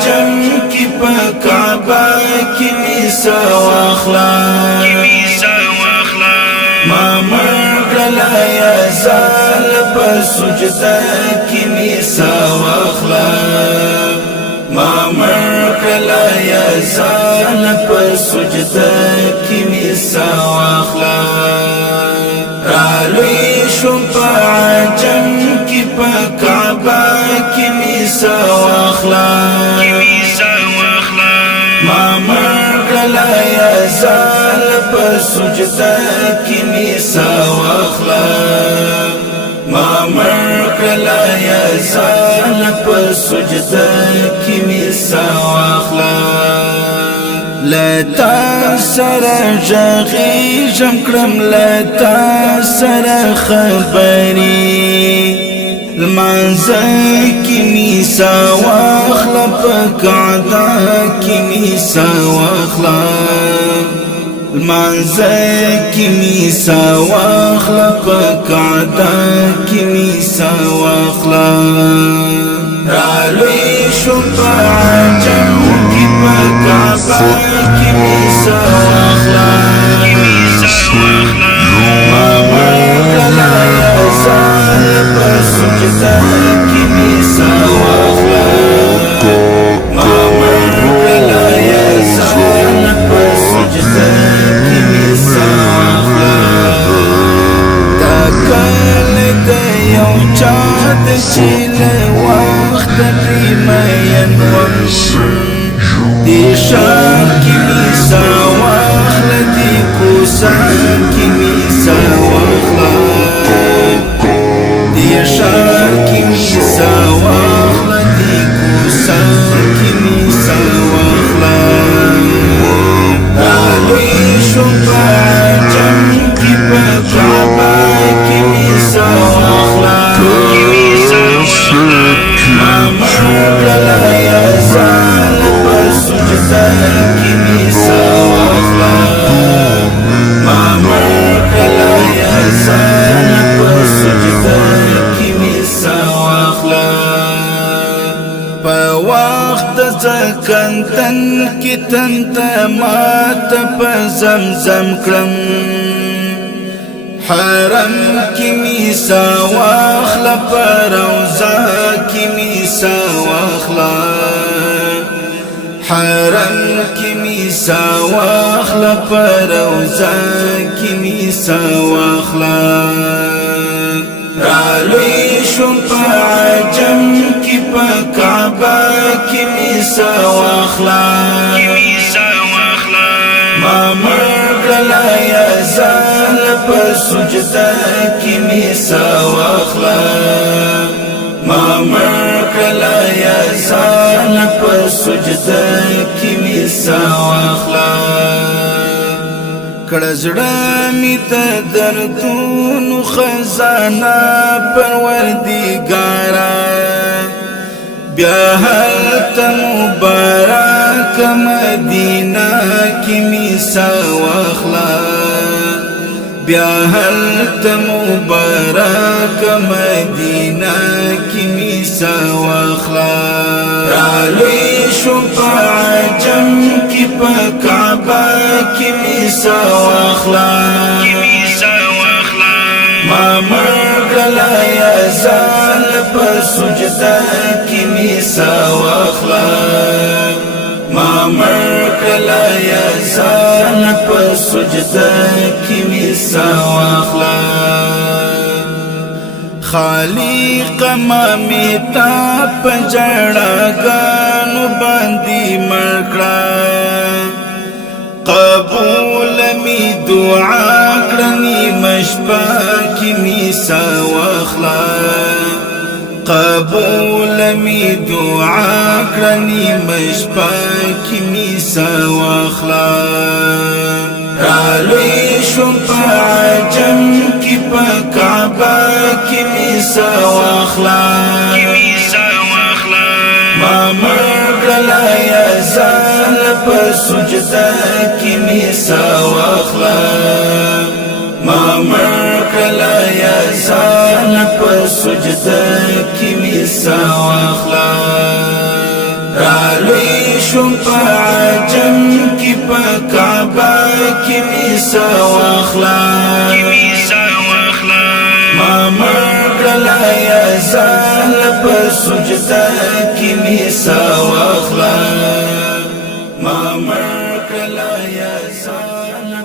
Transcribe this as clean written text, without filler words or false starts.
عجم کی پا کعبہ کی میسا واخلا ما مرگلا یا زال پا سجدہ کی میسا واخلا ما مرگلا یا زال پا سجدہ کی میسا واخلا رالوی شم پا عجم کی پا کعبہ کی میسا واخلا ما مرگلا یا زال پا سجدہ کی میسا واخلا ما مرگلا یا زال پا سجدہ کی میسا واخلا لتا سر جغی جمکرم لتا سر خبری المنزا کی میسا واخلا پکعدا کی میسا واخلا المنزا کی میسا واخلا پکعدا کی میسا واخلا رالوی شپا عجم کی پکعبا کی میسا واخلا ما مرگلا یا زال پا سجدہ کی میسا واخلا ما مرگلا یا زال پا سجدہ کی میسا واخلا دا کل دا یو چاد چیل وقت ریمین دی شام کی میسا واخلا دی کوسان کی میسا واخلا دی شام کی میسا واخلا دی کوسان کی میسا واخلا رالوی شپا عجم کی پکعبا کی میسا واخلا ما مرگلا یا زال پا سجدہ کی میسا واخلا ما مرگلا یا زال پا سجدہ کی میسا واخلا پا وقت زکندن کی تنتا مات پا زمزم کرم حرم کی میسا واخلا پا روزا کی میسا واخلا حرم کی میسا واخلا پا روزا کی میسا واخلا رالوی شم پا عجم کی پا کعبہ کی میسا واخلا ما مرگلا یا زال پا سجدہ کی میسا واخلا ما مرگلا یا زال پا سجدہ کی میسا واخلا کڑزڑا می تا دردون خزانہ پروردگارا بیا حالت مبارک مدینہ کی میسا واخلا بیا حالت مبارک مدینہ کی میسا واخلا رالوی شپا عجم کی پکعبا کی میسا واخلا ما مرگلا یا زال پا سجدہ کی میسا واخلا ما مرگلا یا زال پا سجدہ کی میسا واخلا خالق مامیتا پجڑا گانو باندی مرکڑا قبول می دعا کرنی مشپا کی میسا واخلا قبول می دعا کرنی مشپا کی میسا واخلا رالوی شم پا عجم کی پا کعبہ کی میسا واخلا ما مرگلا یا زال پا سجدہ کی میسا واخلا ما مرگلا یا زال پا سجدہ کی میسا واخلا رالوی شم پا عجم کی پا کعبہ کی میسا واخلا ما مرکلا یا زال پا سجدہ کی میسا واخلا ما مرکلا یا زال